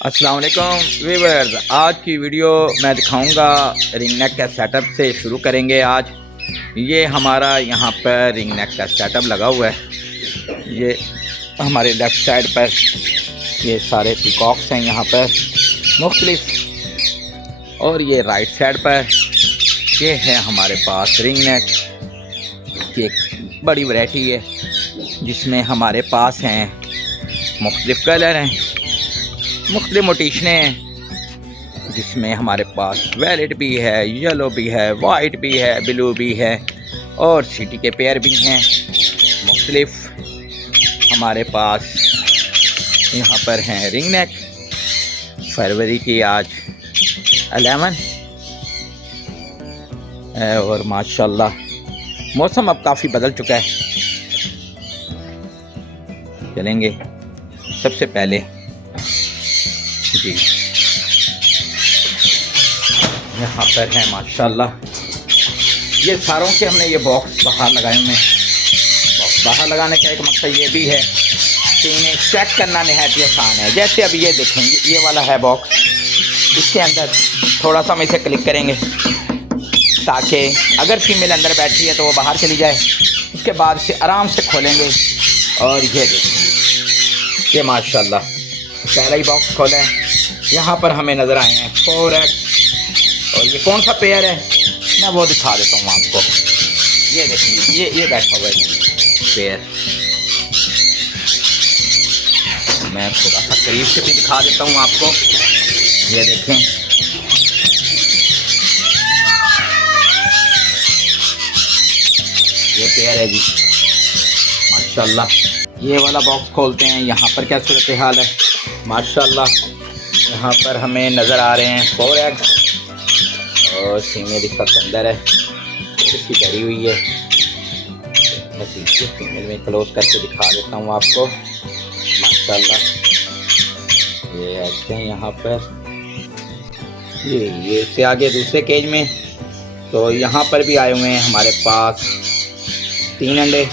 अस्सलाम वालेकुम व्यूअर्स, आज की वीडियो मैं दिखाऊंगा रिंग नेक का सेटअप से शुरू करेंगे। आज ये हमारा यहाँ पर रिंग नेक का सेटअप लगा हुआ है। ये हमारे लेफ़्ट साइड पर ये सारे पीकॉक्स हैं यहाँ पर मुख्तलिफ, और ये राइट साइड पर ये है हमारे पास रिंग नेक की एक बड़ी वैरायटी है, जिसमें हमारे पास हैं मुख्तलिफ कलर हैं, मुख्तलिफ मोटिशने हैं, जिसमें हमारे पास वैलेट भी है, येलो भी है, वाइट भी है, ब्लू भी है और सिटी के पेयर भी हैं मुख्तलिफ। हमारे पास यहाँ पर हैं रिंग नेक। फरवरी की आज 11 है और माशाल्लाह मौसम अब काफ़ी बदल चुका है। चलेंगे सबसे पहले जी, यहाँ पर है माशाल्लाह ये सारों के हमने ये बॉक्स बाहर लगाए हुए हैं। बॉक्स बाहर लगाने का एक मकसद ये भी है कि इन्हें चेक करना नहायत ही आसान है। जैसे अभी ये देखेंगे, ये वाला है बॉक्स, इसके अंदर थोड़ा सा हम इसे क्लिक करेंगे ताकि अगर फीमेल अंदर बैठी है तो वो बाहर चली जाए। उसके बाद इसे आराम से खोलेंगे और ये देखेंगे, ये माशाल्लाह पहला ही बॉक्स खोला है। यहाँ पर हमें नज़र आए हैं 4 एग, और ये कौन सा पेयर है मैं वो दिखा देता हूँ आपको। ये देखेंगे, ये बैठा हुआ है पेयर, मैं थोड़ा सा करीब से भी दिखा देता हूँ आपको। ये देखें, ये पेयर है जी माशाल्लाह। ये वाला बॉक्स खोलते हैं, यहाँ पर क्या सूरत हाल है माशाल्लाह। यहाँ पर हमें नज़र आ रहे हैं 4 एग्स और फीमेल इसका अंदर है, इसकी डरी हुई है। मैं सीधे फीमेल में क्लोज करके दिखा देता हूँ आपको माशाल्लाह। ये ऐसे हैं यहाँ पर, ये इससे आगे दूसरे केज में। तो यहाँ पर भी आए हुए हैं हमारे पास 3 अंडे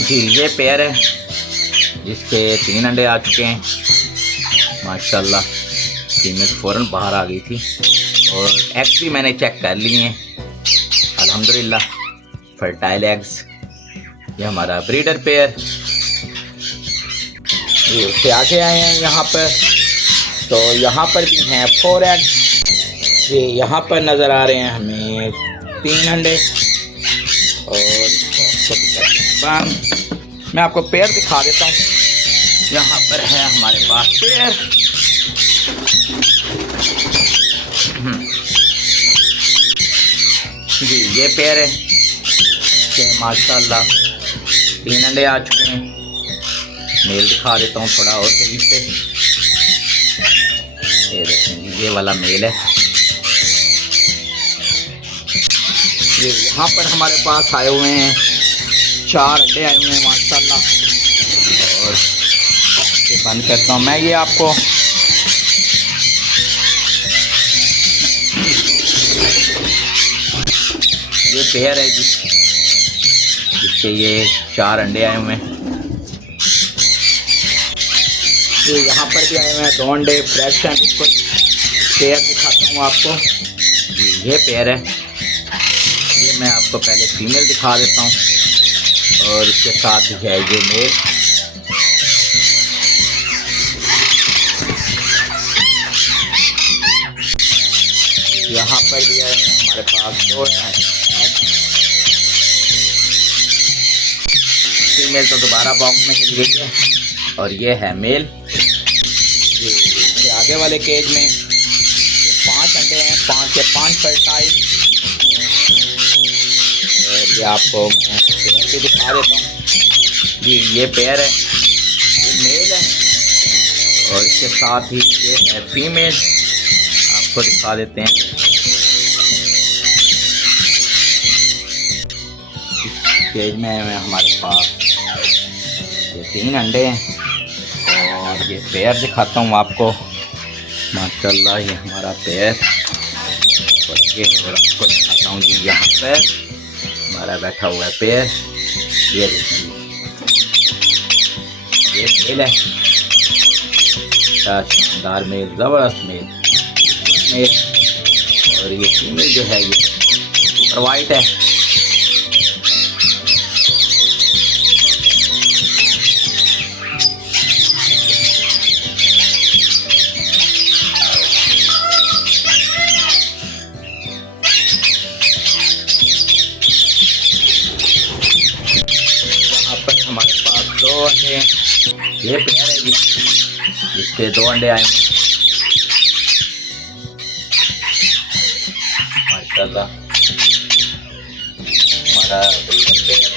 जी। ये पेयर है जिसके 3 अंडे आ चुके हैं माशाल्लाह। फीमेल फ़ौरन बाहर आ गई थी और एग्स भी मैंने चेक कर लिए हैं अल्हम्दुलिल्लाह, फर्टाइल एग्स। ये हमारा ब्रीडर पेयर, ये उससे आगे आए हैं यहाँ पर। तो यहाँ पर भी हैं 4 एग्स। ये यहाँ पर नज़र आ रहे हैं हमें 3 अंडे और मैं आपको पेयर दिखा देता हूँ। यहाँ पर है हमारे पास पेयर, जी ये पेयर है कि माशाल्लाह 3 अंडे आ चुके हैं। मेल दिखा देता हूँ थोड़ा और करीब से। ये देखें, ये वाला मेल है। ये यहाँ पर हमारे पास आए हुए हैं 4 अंडे आए हुए हैं माशाल्लाह। और ये बंद करता हूँ मैं, ये आपको ये पेयर है जिसके ये 4 अंडे आए हुए हैं। तो यहाँ पर भी आए हुए हैं 2 अंडे फ्रेश हैं। इसको पेयर दिखाता हूँ आपको, ये पेयर है। ये मैं आपको पहले फीमेल दिखा देता हूँ और इसके साथ ही है ये मेल। यहाँ पर भी है हमारे पास 2 हैं। फीमेल तो दोबारा बॉक्स में चली गई है और ये है मेल। ये आगे वाले केज में ये 5 अंडे हैं, 5 के 5 फर्टाइल। और ये आपको मैं पेयर भी दिखा देता हूँ जी। ये पेयर है, ये मेल है और इसके साथ ही ये है फीमेल, आपको दिखा देते हैं। केज में हमारे पास ये 3 अंडे हैं और ये पेयर दिखाता हूँ आपको माशाल्लाह। ये हमारा पेयर, और ये और आपको दिखाता हूँ जी। यहाँ पर हमारा बैठा हुआ है पेयर, ये देखेंगे, ये मेल है अच्छा शानदार मेल, ज़बरदस्त मेल। और ये फीमेल जो है ये वाइट है। यहाँ पर हमारे पास 2 अंडे हैं। ये पेयर है जी, जिसके 2 अंडे आए हैं माशाल्लाह। हमारा ब्रीडर पेयर है।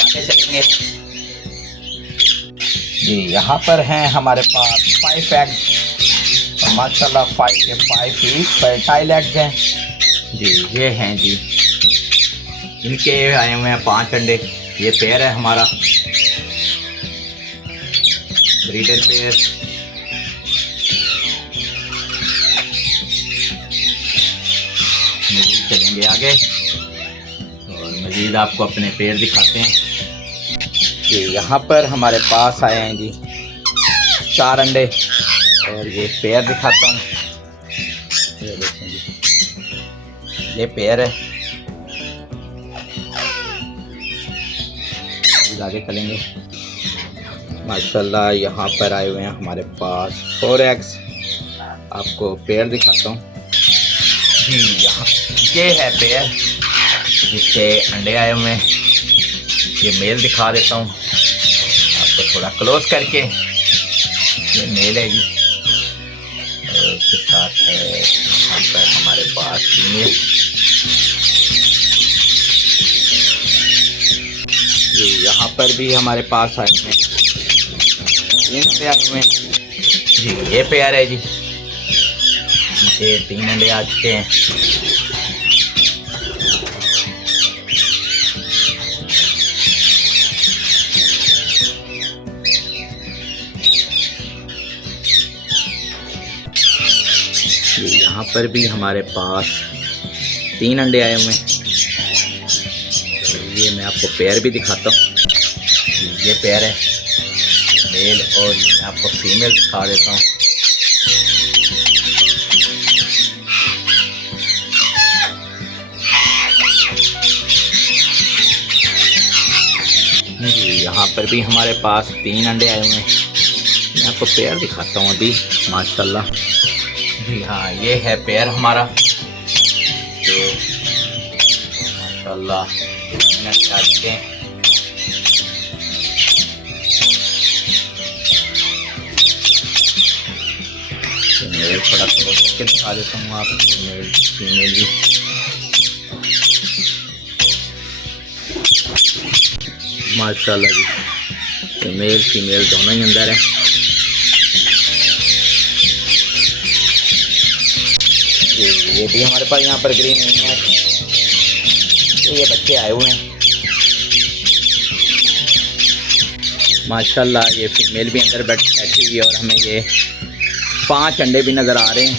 आगे चलेंगे जी। यहाँ पर हैं हमारे पास 5 एग्स और माशाल्लाह 5 के 5 ही फर्टाइल एग्स हैं जी। ये हैं जी, इनके आए हुए हैं 5 अंडे। ये पेयर है हमारा ब्रीडर पेयर। मज़ीद चलेंगे आगे और मज़ीद आपको अपने पेयर दिखाते हैं जी। यहाँ पर हमारे पास आए हैं जी 4 अंडे और ये पेयर दिखाता हूँ। ये देखें जी, ये पेयर है। आगे चलेंगे माशाल्लाह। यहाँ पर आए हुए हैं हमारे पास 4 एग्स। आपको पेयर दिखाता हूँ जी। यहाँ ये है पेयर जिसके अंडे आए हुए हैं। ये मेल दिखा देता हूँ आपको थोड़ा क्लोज करके। ये मेल है जी और उसके साथ है यहाँ पर हमारे पास फीमेल। जी यहाँ पर भी हमारे पास आए हुए हैं 3 अंडे आए हुए हैं जी। ये पेयर है जी, ये 3 अंडे आ चुके हैं। यहाँ पर भी हमारे पास 3 अंडे आए हुए हैं। ये मैं आपको पेयर भी दिखाता हूँ। ये पेयर है मेल और मैं आपको फीमेल दिखा देता हूँ। जी यहाँ पर भी हमारे पास 3 अंडे आए हुए हैं। मैं आपको पेयर दिखाता हूँ अभी माशाल्लाह। जी हाँ, ये है पेयर हमारा तो माशाल्लाह चाहते हैं। मेल थोड़ा करके दिखा देता हूँ आपको, मेल फीमेल भी। माशाल्लाह जी, मेल फीमेल दोनों ही अंदर हैं। ये भी हमारे पास यहाँ पर ग्रीन नहीं है, तो ये बच्चे आए हुए हैं माशाल्लाह। ये फीमेल भी अंदर बैठी हुई है और हमें ये 5 अंडे भी नज़र आ रहे हैं।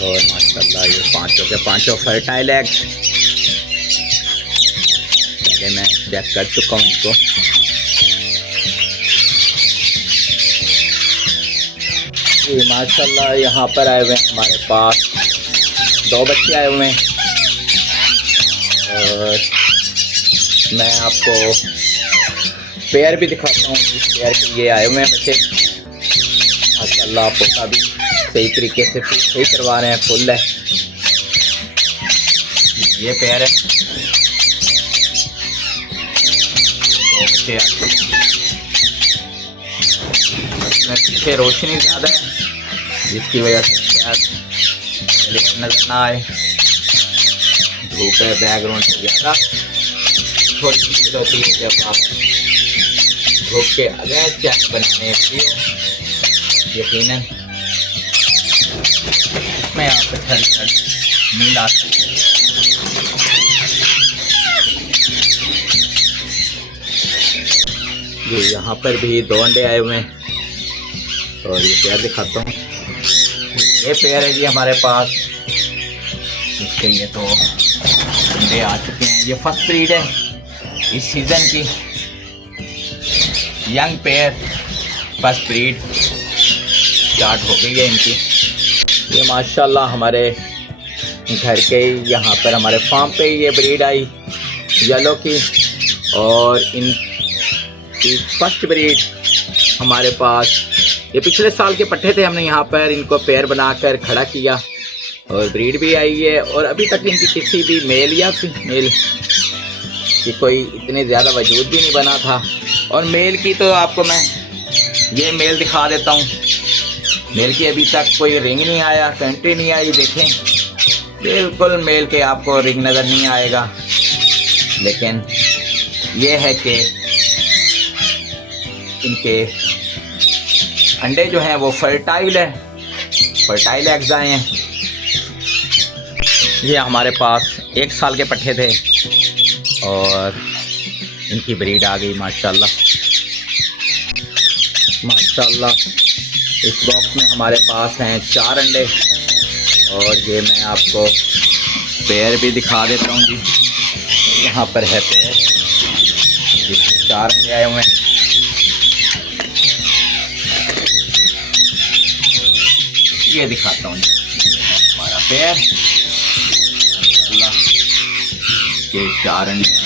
और माशाल्लाह ये 5 के 5 फर्टाइल एग्स। पहले मैं चेक कर चुका हूँ इनको। जी माशाल्लाह यहाँ पर आए हुए हैं हमारे पास 2 बच्चे आए हुए हैं और मैं आपको पेयर भी दिखाता हूँ। जिस पेयर के ये आए हुए हैं बच्चे माशाल्लाह, पोता भी सही तरीके से सही करवा रहे हैं, फुल है। ये पेयर है, 2 बच्चे पीछे रोशनी ज़्यादा है जिसकी वजह से शायद नजर ना आए। धूप है बैकग्राउंड से ज़्यादा। थोड़ी चीज़ होती है जब आप धूप के अगैर चैनल बनाने यकीनन मैं यहाँ पर ठंड नींद आती है। ये यहाँ पर भी 2 अंडे आए हुए हैं और ये पेयर दिखाता हूँ। ये पेयर है जी हमारे पास, इसके लिए तो अंडे आ चुके हैं। ये फर्स्ट ब्रीड है इस सीज़न की, young pair first breed start हो गई है इनकी। ये माशाल्लाह हमारे घर के यहाँ पर हमारे फार्म पे ये ब्रीड आई येलो की, और इनकी फर्स्ट ब्रीड हमारे पास ये पिछले साल के पट्टे थे। हमने यहाँ पर इनको पेयर बनाकर खड़ा किया और ब्रीड भी आई है, और अभी तक इनकी किसी भी मेल या फीमेल की कोई इतनी ज़्यादा वजूद भी नहीं बना था। और मेल की तो आपको मैं ये मेल दिखा देता हूँ। मेल की अभी तक कोई रिंग नहीं आया, कंट्री नहीं आई। देखें बिल्कुल मेल के आपको रिंग नज़र नहीं आएगा, लेकिन ये है कि इनके अंडे जो हैं वो फर्टाइल है, फर्टाइल एग्स आए हैं। ये हमारे पास 1 साल के पट्टे थे और इनकी ब्रीड आ गई माशाल्लाह माशाल्लाह। इस बॉक्स में हमारे पास हैं 4 अंडे, और ये मैं आपको पेयर भी दिखा देता हूँ जी। यहाँ पर है पेयर, 4 अंडे आए हुए हैं। ये दिखाता हूँ हमारा पेयर माशाल्लाह, ये 4 अंडे हैं।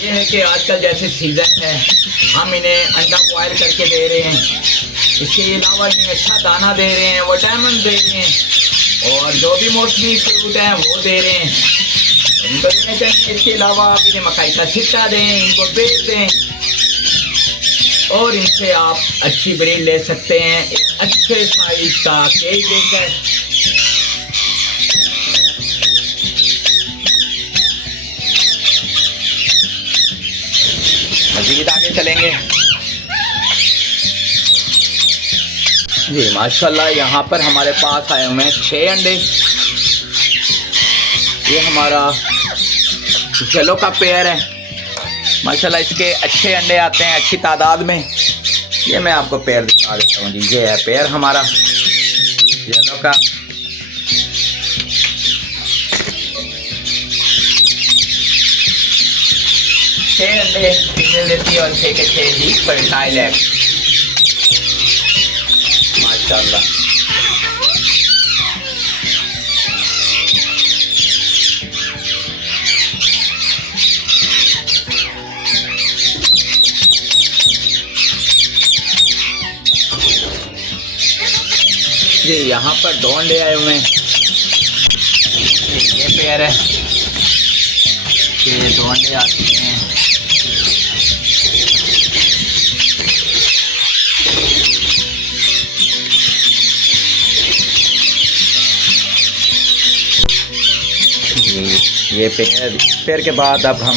ये है कि आजकल जैसे सीज़न है हम इन्हें अंडा बॉयल करके दे रहे हैं, इसके अलावा इन्हें अच्छा दाना दे रहे हैं, विटामिन दे रहे हैं, और जो भी मौसमी फ्रूट हैं वो दे रहे हैं इनको देने चाहिए। इसके अलावा आप इन्हें मकाई का छिट्टा दें, इनको बेच दें, और इनसे आप अच्छी ब्रीड ले सकते हैं एक अच्छे साइज का केज देकर। मज़ीद आगे चलेंगे जी। माशाल्लाह यहाँ पर हमारे पास आए हुए हैं 6 अंडे। ये हमारा येलो का पेयर है माशाल्लाह, इसके अच्छे अंडे आते हैं अच्छी तादाद में। ये मैं आपको पेयर दिखा देता हूँ जी। ये है पेयर हमारा येलो का। छह अंडे फीमेल देती है और 6 के 6 ही फर्टाइल है माशाल्लाह। जी यहाँ पर 2 अंडे आए हुए हैं। ये पेयर है, ये 2 अंडे आ चुके हैं। ये पेयर के बाद अब हम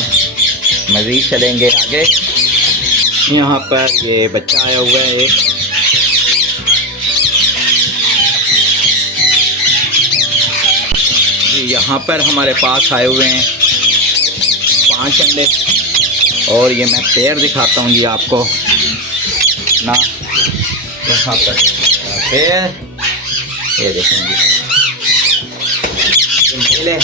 मज़ीद चलेंगे आगे। यहाँ पर ये बच्चा आया हुआ है एक, यहाँ पर हमारे पास आए हुए हैं 5 अंडे, और ये मैं पेयर दिखाता हूँ जी आपको ना। यहाँ पर पेयर ये देखेंगे, ये मेल है,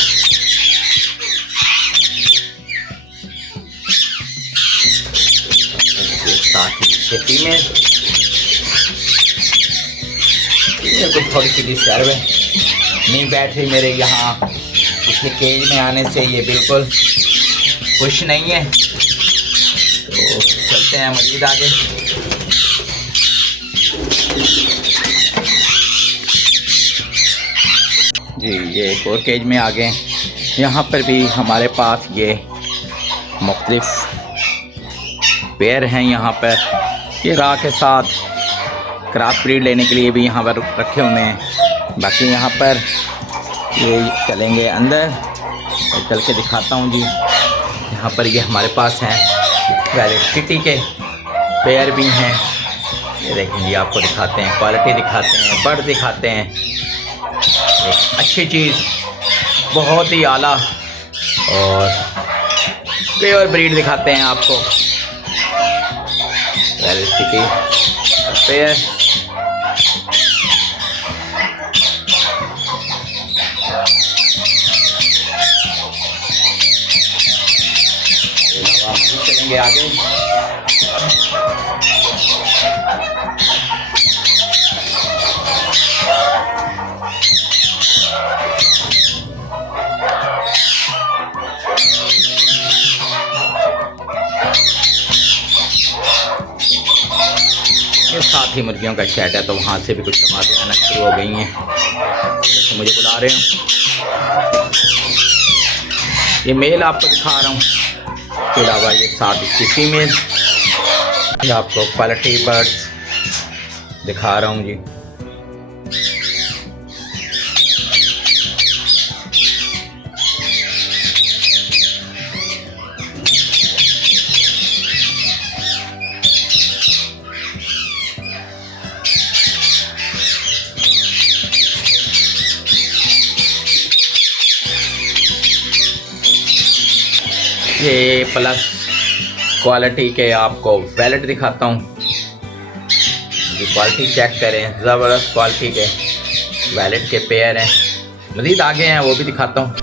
फीमेल। ये कुछ थोड़ी सी डिस्टर्ब है, नहीं बैठ रही मेरे यहाँ इसके केज में आने से, ये बिल्कुल खुश नहीं है। तो चलते हैं मज़ीद आगे। जी ये एक और केज में आ गए। यहाँ पर भी हमारे पास ये मुख्तलिफ पेयर हैं। यहाँ पर ये राह के साथ क्रॉस ब्रीड लेने के लिए भी यहाँ पर रखे हुए हैं। बाकी यहाँ पर ये चलेंगे अंदर और चल के दिखाता हूँ जी। यहाँ पर ये हमारे पास हैं वैलेट सिटी के पेयर भी हैं, ये देखें जी, आपको दिखाते हैं, क्वालिटी दिखाते हैं, बर्ड दिखाते हैं। एक अच्छी चीज़, बहुत ही आला और प्योर ब्रीड दिखाते हैं आपको। वेल पेयर चलेंगे आगे। ये साथ ही मुर्गियों का शेड है, तो वहाँ से भी कुछ आवाज़ें आना शुरू हो गई हैं, तो मुझे बुला रहे हैं। ये मेल आपको दिखा रहा हूँ, इसके अलावा ये साथ इसकी फीमेल। ये आपको क्वालिटी बर्ड्स दिखा रहा हूँ जी। ये प्लस क्वालिटी के आपको वैलेट दिखाता हूँ। ये क्वालिटी चेक करें, ज़बरदस्त क्वालिटी के वैलेट के पेयर हैं। मज़ीद आगे हैं, वो भी दिखाता हूँ।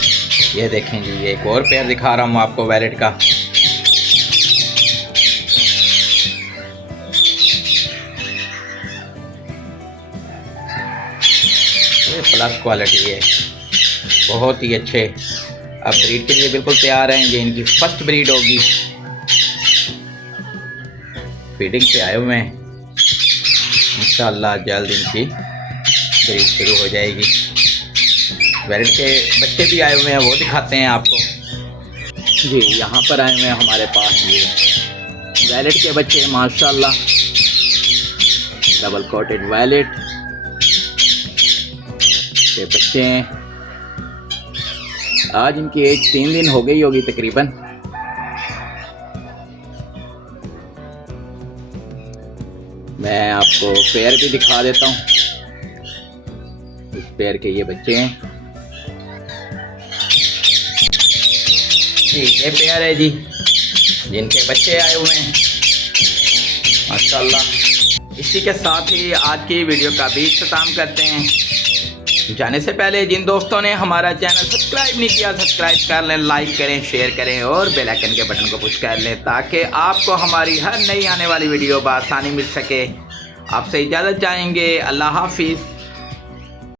ये देखें जी, ये एक और पेयर दिखा रहा हूँ आपको वैलेट का। ये प्लस क्वालिटी है, बहुत ही अच्छे। अब ब्रीड के लिए बिल्कुल तैयार हैं। ये इनकी फर्स्ट ब्रीड होगी। फीडिंग पे आए हुए हैं, इंशाअल्लाह जल्द इनकी ब्रीड शुरू हो जाएगी। वैलेट के बच्चे भी आए हुए हैं, वो दिखाते हैं आपको जी। यहाँ पर आए हुए हैं हमारे पास ये वैलेट के बच्चे, माशाअल्लाह डबल कोटेड वैलेट के बच्चे हैं। आज इनकी एज 3 दिन हो गई होगी तकरीबन। मैं आपको पेयर भी दिखा देता हूँ। इस पेयर के ये बच्चे हैं जी। ये पेयर है जी, जिनके बच्चे आए हुए हैं माशाल्लाह। इसी के साथ ही आज की वीडियो का भी इख्तिताम करते हैं। जाने से पहले जिन दोस्तों ने हमारा चैनल सब्सक्राइब नहीं किया, सब्सक्राइब कर लें, लाइक करें, शेयर करें और बेल आइकन के बटन को पुश कर लें, ताकि आपको हमारी हर नई आने वाली वीडियो बआसानी मिल सके। आपसे इजाज़त चाहेंगे। अल्लाह हाफिज़।